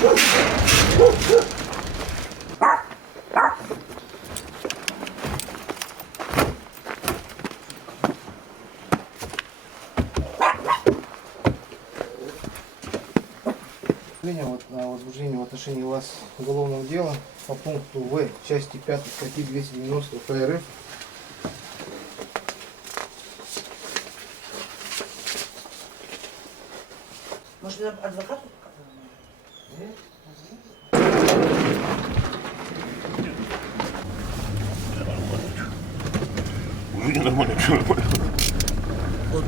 Вот, на возбуждение в отношении вас уголовного дела по пункту В части 5 статьи 290 УК РФ. Может, адвокату? Уже нормально, все нормально. Вот